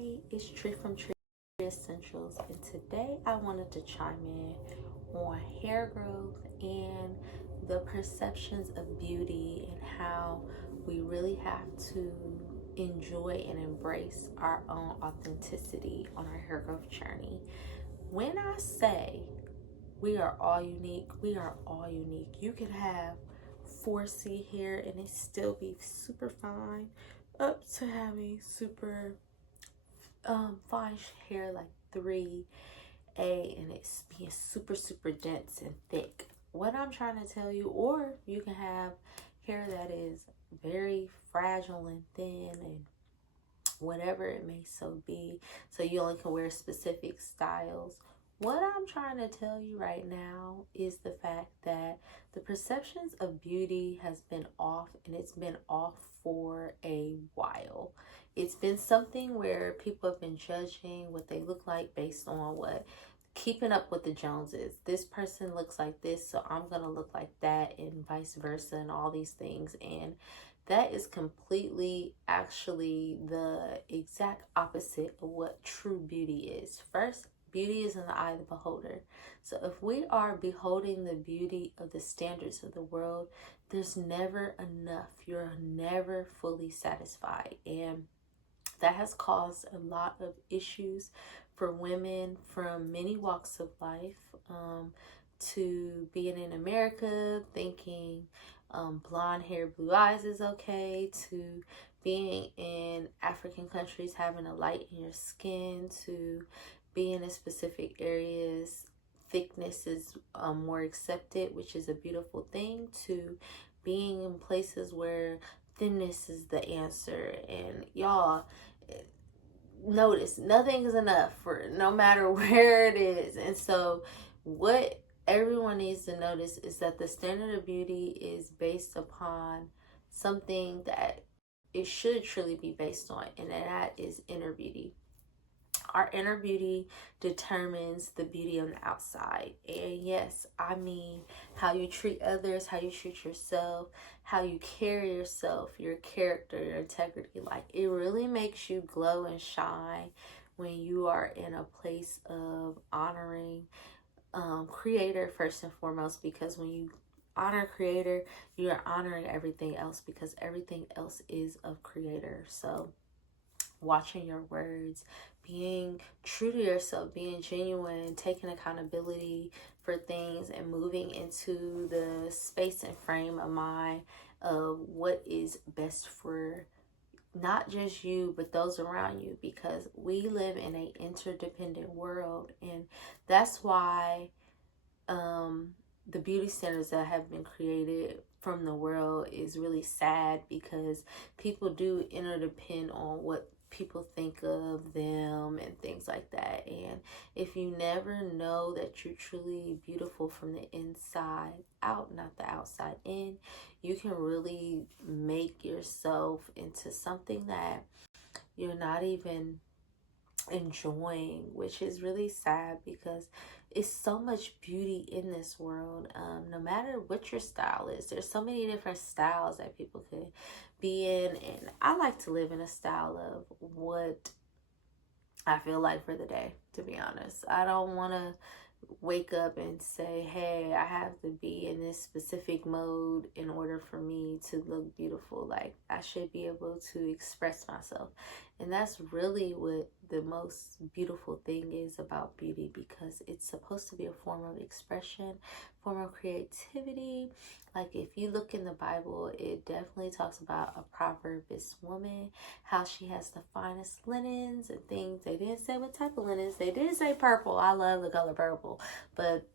Hey, it's Tree from Tree Essentials, and today I wanted to chime in on hair growth and the perceptions of beauty and how we really have to enjoy and embrace our own authenticity on our hair growth journey. When I say we are all unique, we are all unique. You can have 4C hair and it still be super fine, up to having super fine hair like 3A and it's being super dense and thick. What I'm trying to tell you, or you can have hair that is very fragile and thin and whatever it may so be, so you only can wear specific styles. What I'm trying to tell you right now is the fact that the perceptions of beauty has been off, and it's been off for a while. It's been something where people have been judging what they look like based on what keeping up with the Joneses. This person looks like this, so I'm gonna look like that, and vice versa, and all these things. And that is completely actually the exact opposite of what true beauty is. First, beauty is in the eye of the beholder. So if we are beholding the beauty of the standards of the world, there's never enough. You're never fully satisfied. And that has caused a lot of issues for women from many walks of life, to being in America thinking blonde hair, blue eyes is okay, to being in African countries having a light in your skin, to being in specific areas thickness is more accepted, which is a beautiful thing, to being in places where thinness is the answer. And y'all, notice nothing is enough for no matter where it is. And so what everyone needs to notice is that the standard of beauty is based upon something that it should truly be based on, and that is inner beauty. Our inner beauty determines the beauty on the outside. And yes, I mean how you treat others, how you treat yourself, how you carry yourself, your character, your integrity. Like, it really makes you glow and shine when you are in a place of honoring creator first and foremost, because when you honor creator, you are honoring everything else, because everything else is of creator. So watching your words, being true to yourself, being genuine, taking accountability for things, and moving into the space and frame of mind of what is best for not just you, but those around you, because we live in an interdependent world. And that's why the beauty standards that have been created from the world is really sad, because people do interdepend on what people think of them and things like that. And if you never know that you're truly beautiful from the inside out, not the outside in, you can really make yourself into something that you're not even enjoying, which is really sad, because it's so much beauty in this world. No matter what your style is, there's so many different styles that people could be in, and I like to live in a style of what I feel like for the day, to be honest. I don't want to wake up and say, hey, I have to be in this specific mode in order for me to look beautiful. Like, I should be able to express myself. And that's really what the most beautiful thing is about beauty, because it's supposed to be a form of expression, form of creativity. Like, if you look in the Bible, it definitely talks about a proverbist woman, how she has the finest linens and things. They didn't say what type of linens. They did say purple. I love the color purple. But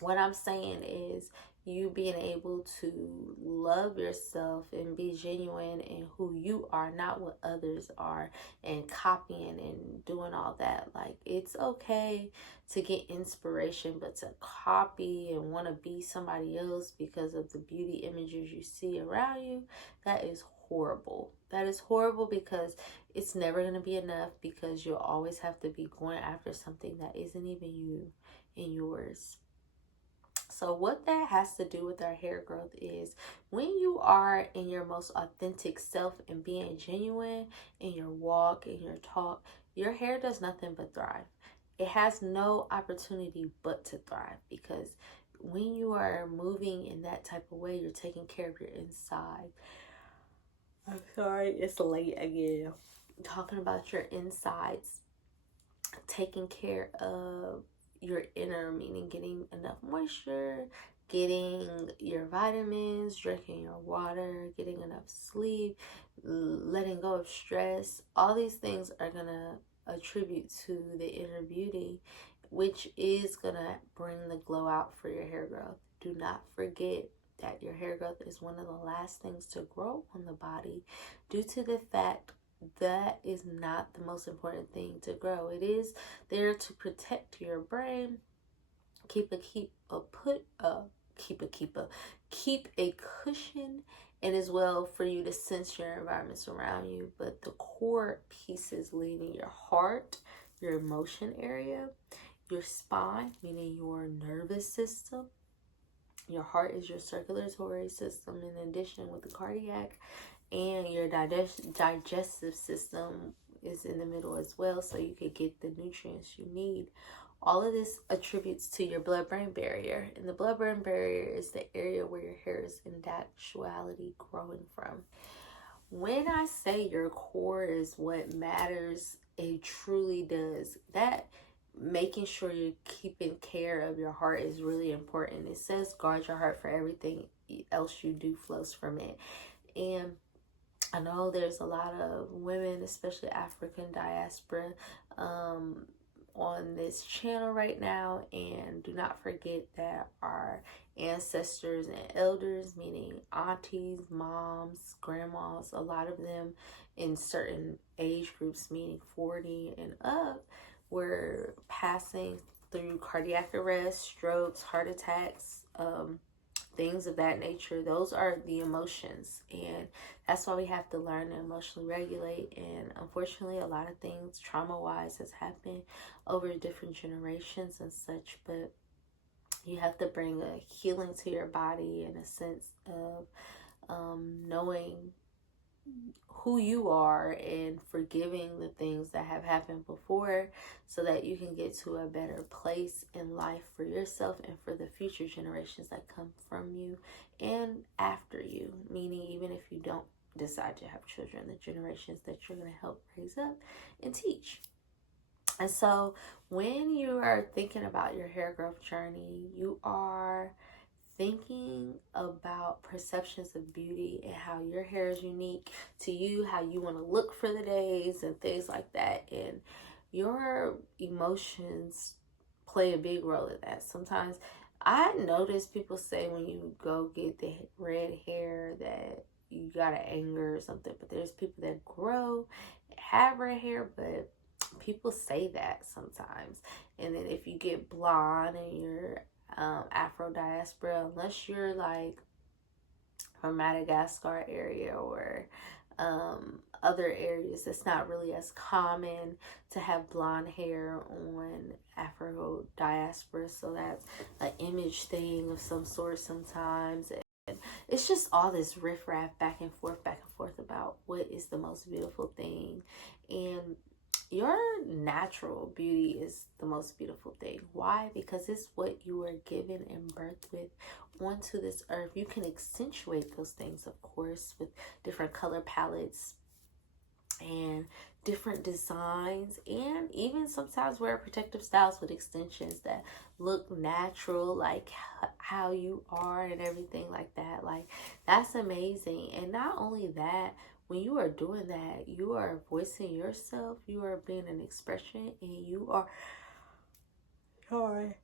what I'm saying is, you being able to love yourself and be genuine in who you are, not what others are, and copying and doing all that. Like, it's okay to get inspiration, but to copy and want to be somebody else because of the beauty images you see around you, that is horrible. That is horrible, because it's never going to be enough, because you'll always have to be going after something that isn't even you and yours. So what that has to do with our hair growth is when you are in your most authentic self and being genuine in your walk, in your talk, your hair does nothing but thrive. It has no opportunity but to thrive, because when you are moving in that type of way, you're taking care of your inside. I'm sorry, it's late again. Talking about your insides, taking care of your inner, meaning getting enough moisture, getting your vitamins, drinking your water, getting enough sleep, letting go of stress. All these things are gonna attribute to the inner beauty, which is gonna bring the glow out for your hair growth. Do not forget that your hair growth is one of the last things to grow on the body, due to the fact that is not the most important thing to grow. It is there to protect your brain, keep a cushion, and as well for you to sense your environments around you. But the core pieces leading your heart, your emotion area, your spine, meaning your nervous system. Your heart is your circulatory system, in addition with the cardiac, and your digestive system is in the middle as well, so you can get the nutrients you need. All of this attributes to your blood-brain barrier, and the blood-brain barrier is the area where your hair is in actuality growing from. When I say your core is what matters, it truly does. That making sure you're keeping care of your heart is really important. It says guard your heart, for everything else you do flows from it. And I know there's a lot of women, especially African diaspora, on this channel right now, and do not forget that our ancestors and elders, meaning aunties, moms, grandmas, a lot of them in certain age groups, meaning 40 and up, were passing through cardiac arrest, strokes, heart attacks, things of that nature. Those are the emotions, and that's why we have to learn to emotionally regulate. And unfortunately, a lot of things trauma-wise has happened over different generations and such, but you have to bring a healing to your body in a sense of knowing who you are and forgiving the things that have happened before, so that you can get to a better place in life for yourself and for the future generations that come from you and after you, meaning even if you don't decide to have children, the generations that you're going to help raise up and teach. And so when you are thinking about your hair growth journey, you are thinking about perceptions of beauty and how your hair is unique to you, how you want to look for the days and things like that. And your emotions play a big role in that. Sometimes I notice people say when you go get the red hair that you got an anger or something, but there's people that grow, have red hair, but people say that sometimes. And then if you get blonde and you're Afro diaspora, unless you're like from Madagascar area or other areas, it's not really as common to have blonde hair on Afro diaspora. So that's an image thing of some sort sometimes. And it's just all this riffraff back and forth about what is the most beautiful thing. And your natural beauty is the most beautiful thing. Why? Because it's what you were given and birthed with onto this earth. You can accentuate those things, of course, with different color palettes and different designs, and even sometimes wear protective styles with extensions that look natural, like how you are and everything like that. Like, that's amazing. And not only that, when you are doing that, you are voicing yourself, you are being an expression, and you are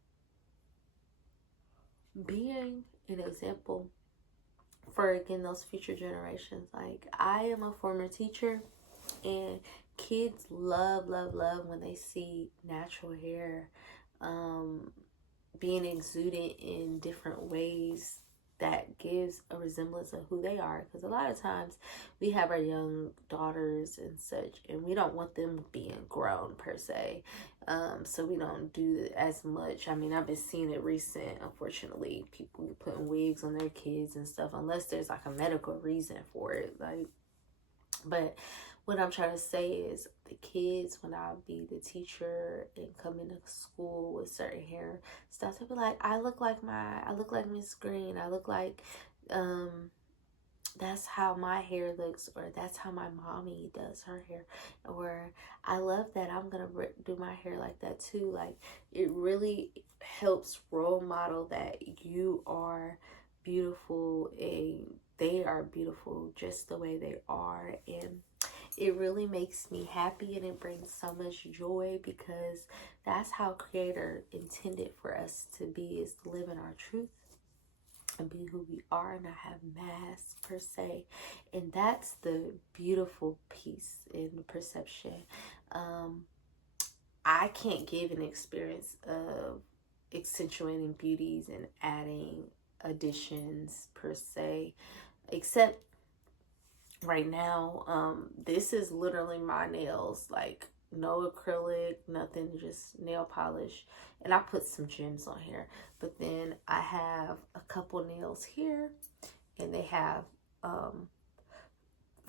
being an example for, again, those future generations. Like, I am a former teacher, and kids love when they see natural hair being exuded in different ways that gives a resemblance of who they are. Because a lot of times we have our young daughters and such, and we don't want them being grown per se. So we don't do as much. I mean, I've been seeing it recent, unfortunately, people putting wigs on their kids and stuff, unless there's like a medical reason for it. Like, but what I'm trying to say is the kids, when I'll be the teacher and come into school with certain hair stuff, they'll be like, I look like Miss Green. I look like, that's how my hair looks, or that's how my mommy does her hair, or I love that, I'm gonna do my hair like that too. Like, it really helps role model that you are beautiful and they are beautiful just the way they are. And it really makes me happy, and it brings so much joy, because that's how Creator intended for us to be, is to live in our truth and be who we are, and not have masks per se. And that's the beautiful piece in perception. I can't give an experience of accentuating beauties and adding additions per se, except right now. This is literally my nails, like no acrylic, nothing, just nail polish, and I put some gems on here. But then I have a couple nails here, and they have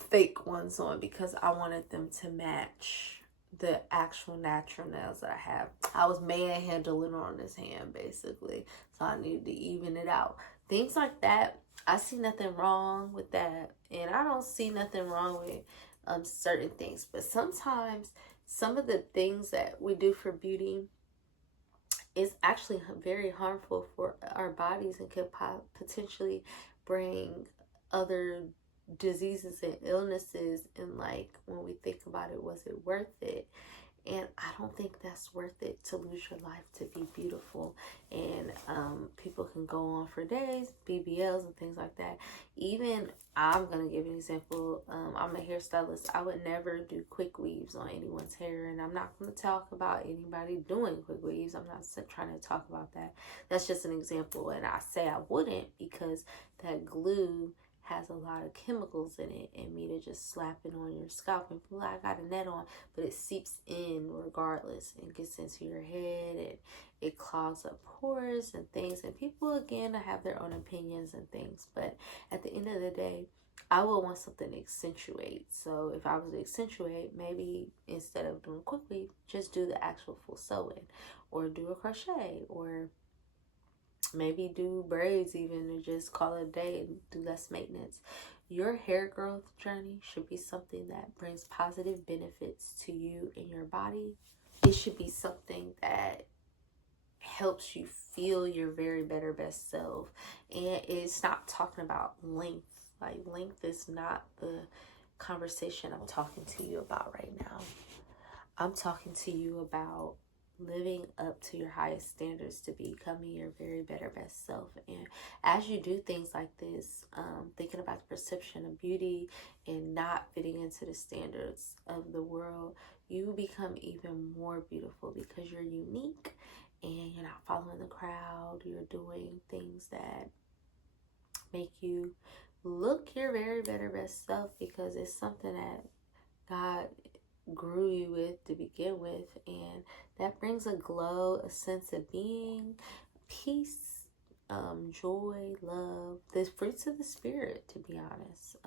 fake ones on, because I wanted them to match the actual natural nails that I have. I was manhandling on this hand basically, so I needed to even it out. Things like that, I see nothing wrong with that, and I don't see nothing wrong with certain things. But sometimes some of the things that we do for beauty is actually very harmful for our bodies, and could potentially bring other diseases and illnesses. And like, when we think about it, was it worth it? And I don't think that's worth it, to lose your life to be beautiful. And people can go on for days, BBLs and things like that. Even, I'm going to give an example. I'm a hairstylist. I would never do quick weaves on anyone's hair. And I'm not going to talk about anybody doing quick weaves. I'm not trying to talk about that. That's just an example. And I say I wouldn't, because that glue has a lot of chemicals in it, and me to just slap it on your scalp and feel like I got a net on, but it seeps in regardless and gets into your head, and it clogs up pores and things. And people, again, have their own opinions and things, but at the end of the day, I would want something to accentuate. So if I was to accentuate, maybe instead of doing quick weave, just do the actual full sewing, or do a crochet, or maybe do braids even, and just call it a day and do less maintenance. Your hair growth journey should be something that brings positive benefits to you and your body. It should be something that helps you feel your very better best self. And it's not talking about length. Like, length is not the conversation I'm talking to you about right now. I'm talking to you about living up to your highest standards, to becoming your very better best self. And as you do things like this, thinking about the perception of beauty and not fitting into the standards of the world, you become even more beautiful, because you're unique and you're not following the crowd. You're doing things that make you look your very better best self, because it's something that God grew you with to begin with, and that brings a glow, a sense of being, peace, joy, love, the fruits of the spirit. To be honest,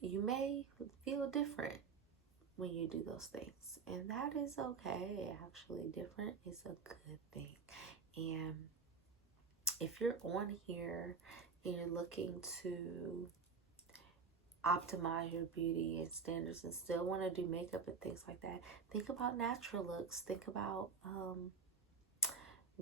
you may feel different when you do those things, and that is okay. Actually, different is a good thing. And if you're on here and you're looking to optimize your beauty and standards, and still want to do makeup and things like that, think about natural looks. Think about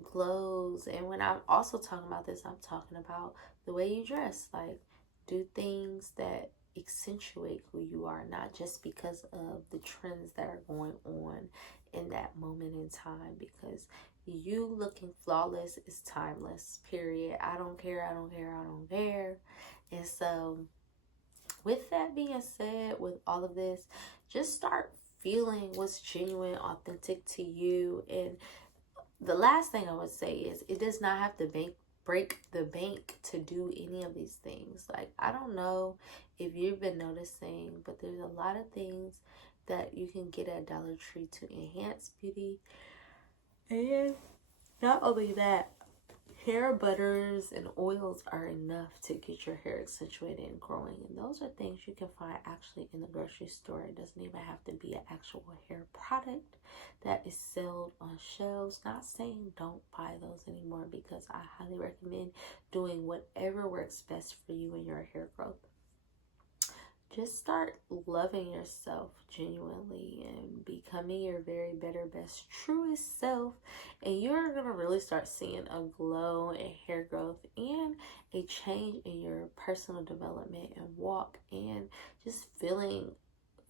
glows. And when I'm also talking about this, I'm talking about the way you dress. Like, do things that accentuate who you are, not just because of the trends that are going on in that moment in time, because you looking flawless is timeless, period. I don't care. And so, with that being said, with all of this, just start feeling what's genuine, authentic to you. And the last thing I would say is, it does not have to break the bank to do any of these things. Like, I don't know if you've been noticing, but there's a lot of things that you can get at Dollar Tree to enhance beauty. And not only that, hair butters and oils are enough to get your hair accentuated and growing. And those are things you can find actually in the grocery store. It doesn't even have to be an actual hair product that is sold on shelves. Not saying don't buy those anymore, because I highly recommend doing whatever works best for you and your hair growth. Just start loving yourself genuinely and becoming your very better, best, truest self. And you're going to really start seeing a glow in hair growth and a change in your personal development and walk, and just feeling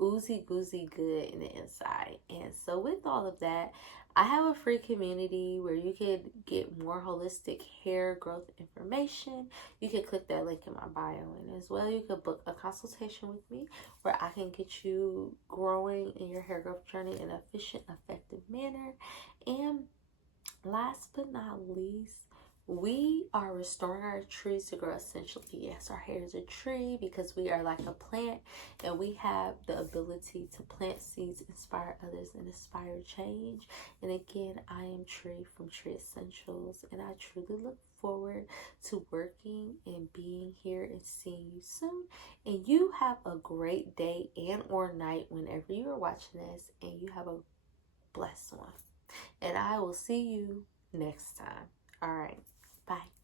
oozy goozy good in the inside. And so with all of that, I have a free community where you could get more holistic hair growth information. You can click that link in my bio, and as well you could book a consultation with me where I can get you growing in your hair growth journey in an efficient, effective manner. And last but not least, we are restoring our trees to grow essentially. Yes, our hair is a tree because we are like a plant, and we have the ability to plant seeds, inspire others, and inspire change. And again, I am Tree from Tree Essentials, and I truly look forward to working and being here and seeing you soon. And you have a great day and or night whenever you are watching this, and you have a blessed one. And I will see you next time. All right. Bye.